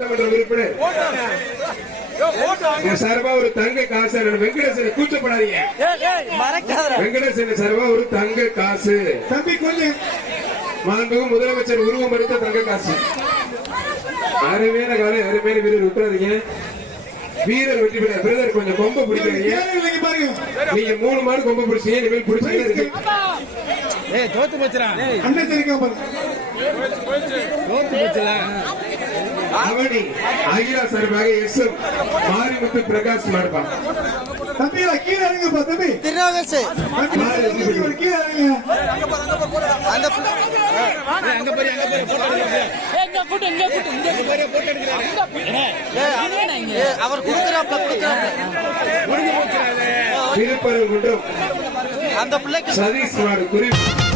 உறுப்பினர் சார்பா ஒரு தங்க காசு வெங்கடேசன் கூச்சப்படாதீங்க. வெங்கடேசன் சார்பா ஒரு தங்க காசு. தம்பி கொஞ்சம் மாண்புமிகு முதலமைச்சர் உருவம் எடுத்த தங்க காசு. அருமையான காலை அருமையான வீரர் விட்டுறாதீங்க. வீரர் வெற்றி பெற பிரதர் கொஞ்சம் கொம்ப பிடிக்கிறீங்க. நீங்க 3 மாடு கொம்ப பிடிச்சீங்க. இனிமேல் பிடிச்சீங்க தோத்து போச்சுடா அண்ணன் சரிக்கா பாருங்க. தோத்து போச்சுல. அவனி அகிலா சார்பாக எஸ் மாரிமுத்து பிரகாஷ் மாடுப்பா. தம்பி கீழே இறங்குப்பா தம்பி. திருநாகேஷ் கீழே இறங்குங்க. அங்க போய் அவர் கொடுக்கிறாப்ல திருப்பரங்குன்றம் அந்த பிள்ளைக்கு சதீஷ் மாடு குறிப்பு